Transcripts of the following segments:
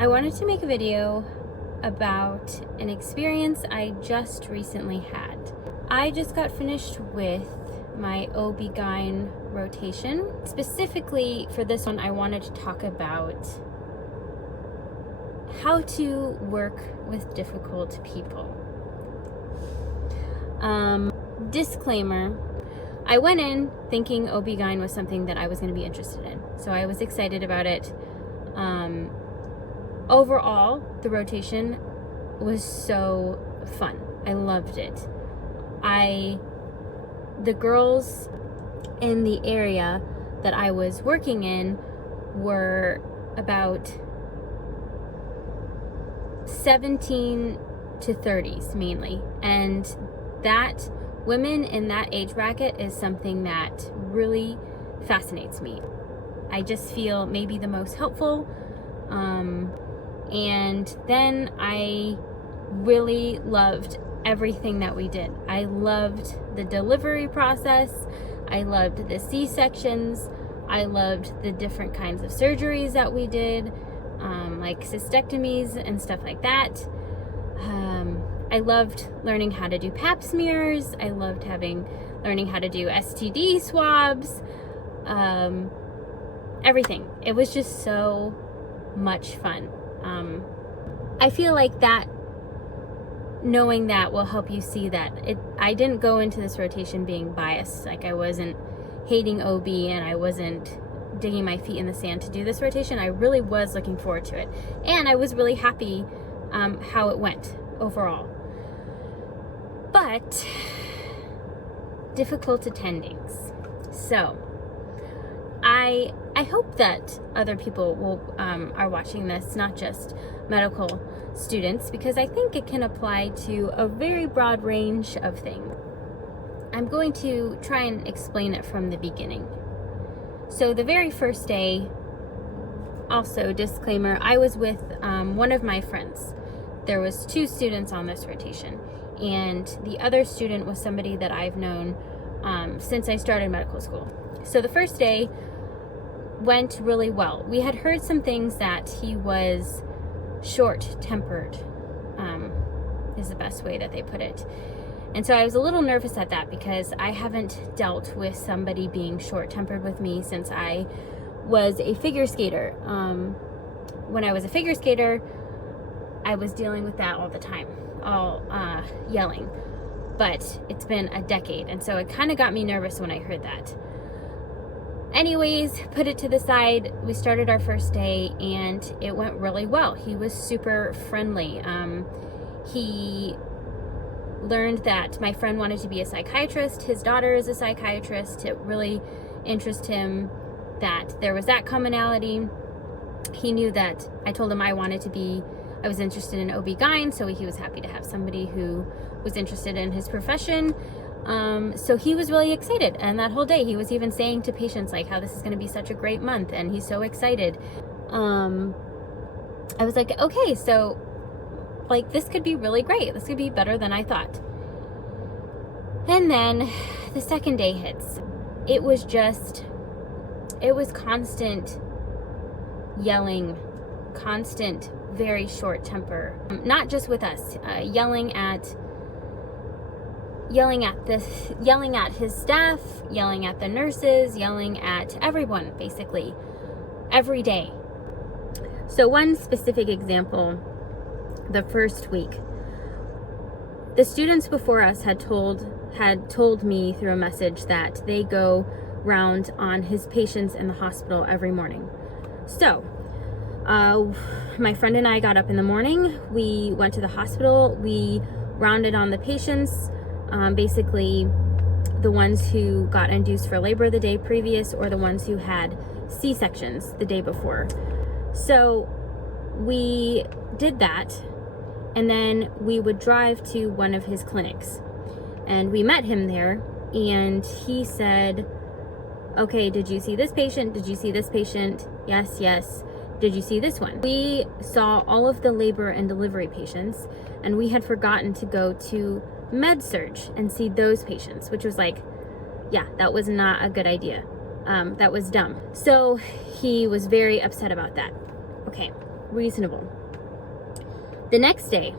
I wanted to make a video about an experience I just recently had. I just got finished with my ObGyn rotation. Specifically for this one, I wanted to talk about how to work with difficult people. Disclaimer, I went in thinking ObGyn was something that I was going to be interested in. So I was excited about it. Overall, the rotation was so fun. I loved it. The girls in the area that I was working in were about 17 to 30s mainly. And that women in that age bracket is something that really fascinates me. I just feel maybe the most helpful. And then I really loved everything that we did. I loved the delivery process. I loved the C-sections. I loved the different kinds of surgeries that we did, like cystectomies and stuff like that. I loved learning how to do pap smears. I loved learning how to do STD swabs. Everything. It was just so much fun. I feel like that, knowing that will help you see that I didn't go into this rotation being biased. Like, I wasn't hating OB and I wasn't digging my feet in the sand to do this rotation. I really was looking forward to it. And I was really happy how it went overall. But difficult attendings. So I hope that other people are watching this, not just medical students, because I think it can apply to a very broad range of things. I'm going to try and explain it from the beginning. So the very first day, also disclaimer, I was with one of my friends. There was 2 students on this rotation, and the other student was somebody that I've known since I started medical school. So the first day went really well. We had heard some things that he was short-tempered, is the best way that they put it. And so I was a little nervous at that because I haven't dealt with somebody being short-tempered with me since I was a figure skater. When I was a figure skater, I was dealing with that all the time, yelling. But it's been a decade, and so it kind of got me nervous when I heard that. Anyways, put it to the side. We started our first day and it went really well. He was super friendly. He learned that my friend wanted to be a psychiatrist. His daughter is a psychiatrist. It really interested him that there was that commonality. He knew that I told him I was interested in ObGyn, so he was happy to have somebody who was interested in his profession. So he was really excited, and that whole day he was even saying to patients like how this is going to be such a great month, and he's so excited. I was like, okay, so like this could be really great. This could be better than I thought. And then the second day hits. It was constant yelling, constant, very short temper. Not just with us, yelling at his staff, yelling at the nurses, yelling at everyone, basically, every day. So one specific example, the first week, the students before us had told me through a message that they go round on his patients in the hospital every morning. So my friend and I got up in the morning, we went to the hospital, we rounded on the patients, basically the ones who got induced for labor the day previous or the ones who had C-sections the day before. So we did that, and then we would drive to one of his clinics, and we met him there, and he said, okay, did you see this patient? Did you see this patient? Yes, yes. Did you see this one? We saw all of the labor and delivery patients, and we had forgotten to go to med surg and see those patients, which was like, yeah, that was not a good idea. That was dumb. So he was very upset about that. Okay, reasonable. The next day,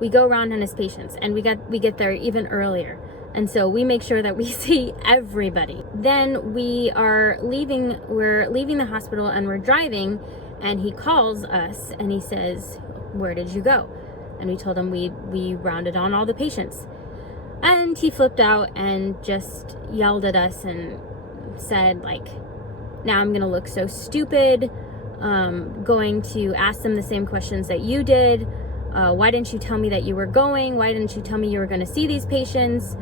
we go around on his patients, and we get there even earlier. And so we make sure that we see everybody. Then we're leaving the hospital, and we're driving, and he calls us and he says, "Where did you go?" And we told him we rounded on all the patients. And he flipped out and just yelled at us and said, like, "Now I'm gonna look so stupid, going to ask them the same questions that you did. Why didn't you tell me that you were going? Why didn't you tell me you were gonna see these patients?"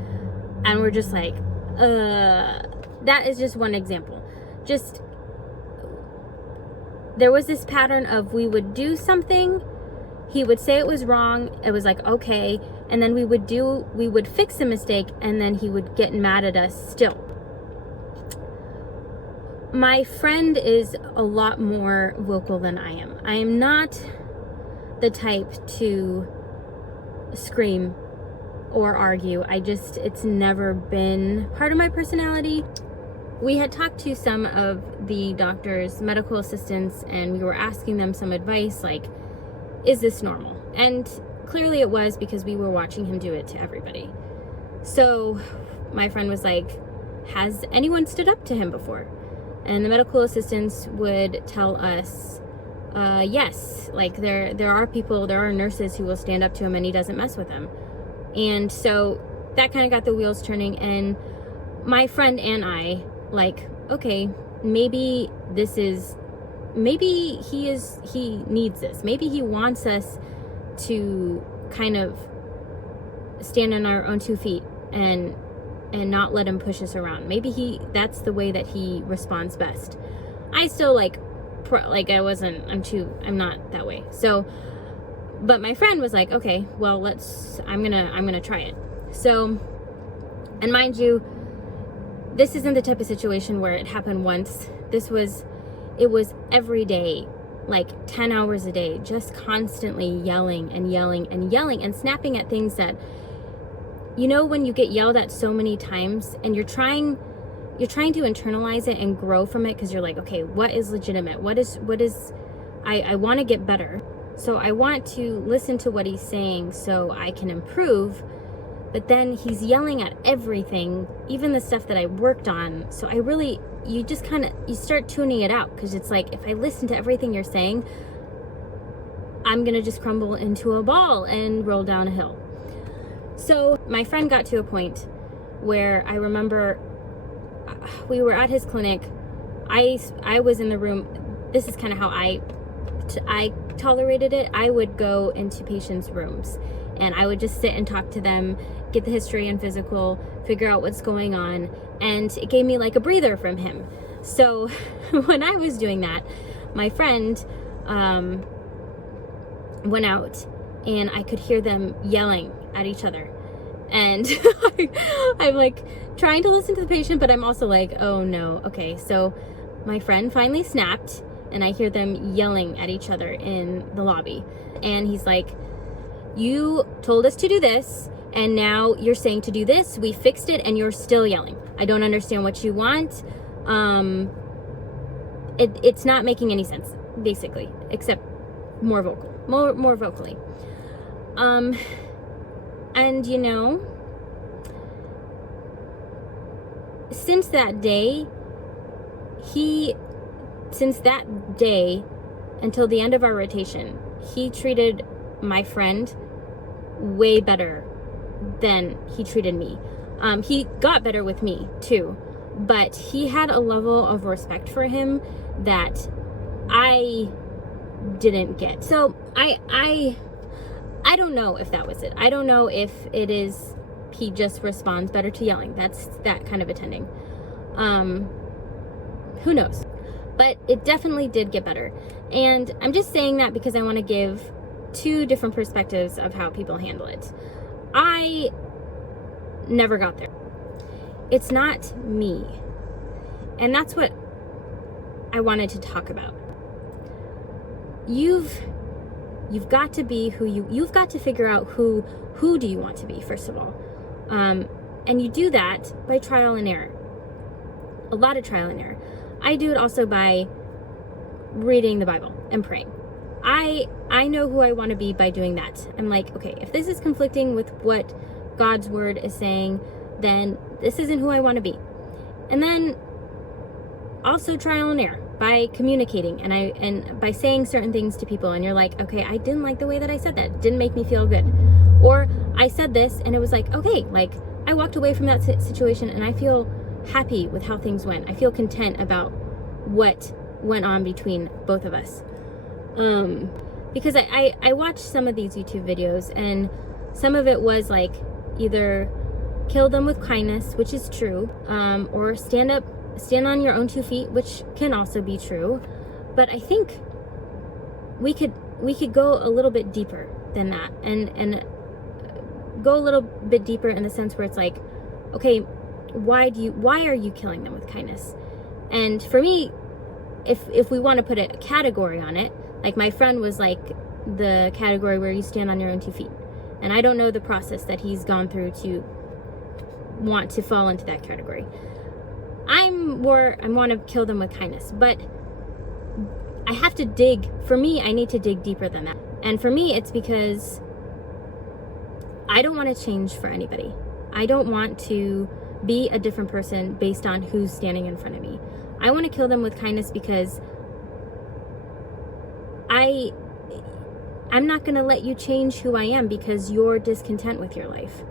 And we're just like, that is just one example. Just, there was this pattern of, we would do something, he would say it was wrong, it was like, okay, and then we would fix the mistake, and then he would get mad at us still. My friend is a lot more vocal than I am. I am not the type to scream or argue. It's never been part of my personality. We had talked to some of the doctors, medical assistants, and we were asking them some advice, like, is this normal? And clearly it was, because we were watching him do it to everybody. So my friend was like, has anyone stood up to him before? And the medical assistants would tell us, yes, like there are nurses who will stand up to him and he doesn't mess with them. And so that kind of got the wheels turning, and my friend and I, like, okay, maybe he needs this. Maybe he wants us to kind of stand on our own 2 feet and not let him push us around. Maybe that's the way that he responds best. I still I'm not that way. So, but my friend was like, okay, well, I'm gonna try it. So, and mind you, this isn't the type of situation where it happened once. It was every day, like 10 hours a day, just constantly yelling and yelling and yelling and snapping at things that, you know, when you get yelled at so many times and you're trying to internalize it and grow from it, because you're like, okay, what is legitimate? What is I want to get better. So I want to listen to what he's saying so I can improve. But then he's yelling at everything, even the stuff that I worked on. So you start tuning it out, because it's like, if I listen to everything you're saying, I'm going to just crumble into a ball and roll down a hill. So my friend got to a point where I remember we were at his clinic. I was in the room. This is kind of how I tolerated it. I would go into patients' rooms and I would just sit and talk to them, get the history and physical, figure out what's going on, and it gave me like a breather from him. So when I was doing that, my friend went out and I could hear them yelling at each other. And I'm like trying to listen to the patient, but I'm also like, oh no, okay. So my friend finally snapped and I hear them yelling at each other in the lobby. And he's like, you told us to do this, and now you're saying to do this. We fixed it and you're still yelling. I don't understand what you want. It's not making any sense, basically, except more vocally. And you know, since that day until the end of our rotation, he treated my friend way better than he treated me. He got better with me too, but he had a level of respect for him that I didn't get. So I don't know if that was it. I don't know if it is he just responds better to yelling. That's that kind of attending. Who knows? But it definitely did get better. And I'm just saying that because I want to give two different perspectives of how people handle it. I never got there. It's not me. And that's what I wanted to talk about. You've got to be who you've got to figure out who do you want to be, first of all. And you do that by trial and error. A lot of trial and error. I do it also by reading the Bible and praying. I know who I want to be by doing that. I'm like, okay, if this is conflicting with what God's word is saying, then this isn't who I want to be. And then also trial and error by communicating and by saying certain things to people, and you're like, okay, I didn't like the way that I said that. It didn't make me feel good. Or I said this and it was like, okay, like I walked away from that situation and I feel happy with how things went. I feel content about what went on between both of us. Because I watched some of these YouTube videos, and some of it was like either kill them with kindness, which is true, or stand on your own 2 feet, which can also be true. But I think we could go a little bit deeper than that, and go a little bit deeper in the sense where it's like, okay, why are you killing them with kindness? And for me, if we want to put a category on it, like my friend was like the category where you stand on your own 2 feet. And I don't know the process that he's gone through to want to fall into that category. I want to kill them with kindness, but I have to dig. For me, I need to dig deeper than that. And for me, it's because I don't want to change for anybody. I don't want to be a different person based on who's standing in front of me. I want to kill them with kindness because I'm not going to let you change who I am because you're discontent with your life.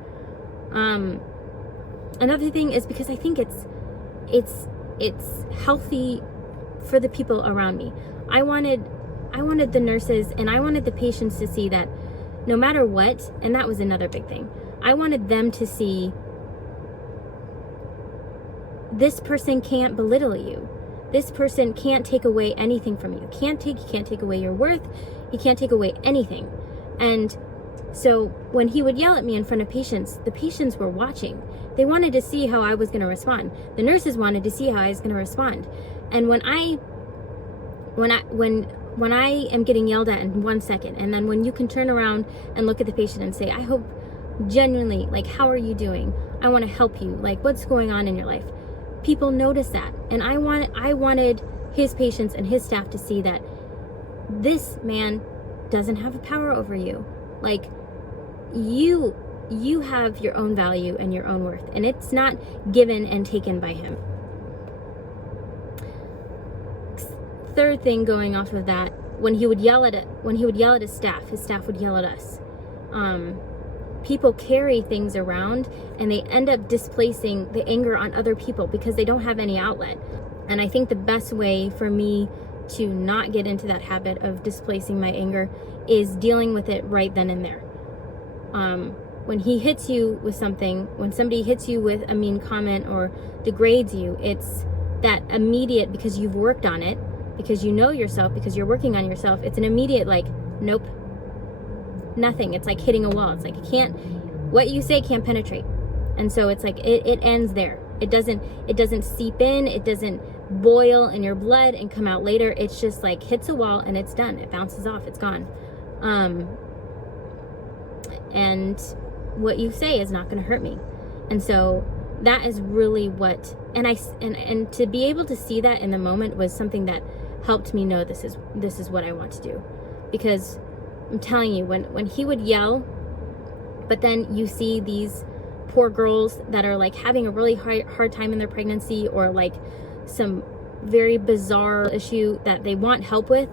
Another thing is because I think it's healthy for the people around me. I wanted the nurses and I wanted the patients to see that no matter what, and that was another big thing, I wanted them to see this person can't belittle you. This person can't take away anything from you. He can't take away your worth. He can't take away anything. And so when he would yell at me in front of patients, the patients were watching. They wanted to see how I was going to respond. The nurses wanted to see how I was going to respond. And when I am getting yelled at in 1 second, and then when you can turn around and look at the patient and say, I hope genuinely, like, how are you doing? I want to help you. Like, what's going on in your life? People notice that. And I wanted his patients and his staff to see that this man doesn't have a power over you. Like, you have your own value and your own worth, and it's not given and taken by him. Third thing going off of that, when he would yell at his staff would yell at us. People carry things around and they end up displacing the anger on other people because they don't have any outlet. And I think the best way for me to not get into that habit of displacing my anger is dealing with it right then and there. When he hits you with something, when somebody hits you with a mean comment or degrades you, it's that immediate, because you've worked on it, because you know yourself, because you're working on yourself, it's an immediate like, nope, nothing. It's like hitting a wall. It's like, what you say can't penetrate. And so it's like, it ends there. It doesn't seep in, it doesn't boil in your blood and come out later. It's just like hits a wall and it's done. It bounces off, it's gone. And what you say is not going to hurt me. And so that is really what, and to be able to see that in the moment was something that helped me know this is what I want to do. Because I'm telling you, when he would yell, but then you see these poor girls that are like having a really hard time in their pregnancy, or like some very bizarre issue that they want help with,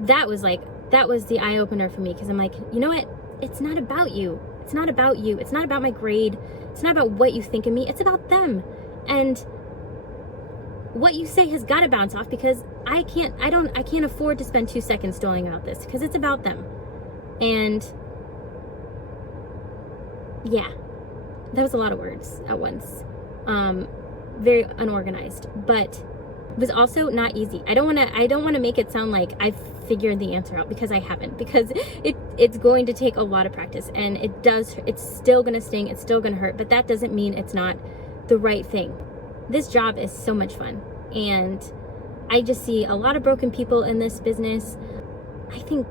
that was the eye-opener for me. Because I'm like, you know what? It's not about you. It's not about you. It's not about my grade. It's not about what you think of me. It's about them. And what you say has got to bounce off, because I can't afford to spend 2 seconds doling about this, because it's about them. And yeah, that was a lot of words at once. Very unorganized, but it was also not easy. I don't want to make it sound like I've figured the answer out, because I haven't, because it's going to take a lot of practice, and it's still going to sting, it's still going to hurt, but that doesn't mean it's not the right thing. This job is so much fun, and I just see a lot of broken people in this business. I think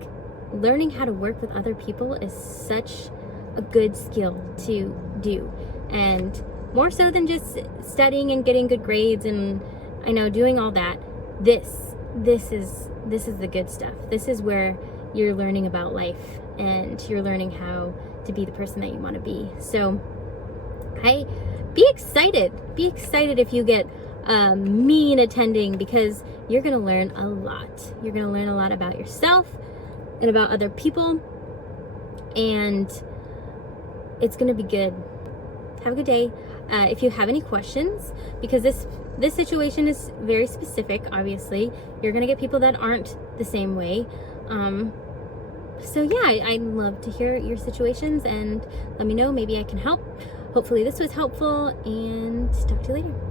learning how to work with other people is such a good skill to do, and more so than just studying and getting good grades and, I know, doing all that. This this is the good stuff. This is where you're learning about life and you're learning how to be the person that you want to be. So be excited. Be excited if you get mean attending, because you're going to learn a lot. You're going to learn a lot about yourself and about other people, and it's going to be good. Have a good day. If you have any questions, because this situation is very specific, obviously, you're going to get people that aren't the same way. So yeah, I'd love to hear your situations and let me know. Maybe I can help. Hopefully this was helpful, and talk to you later.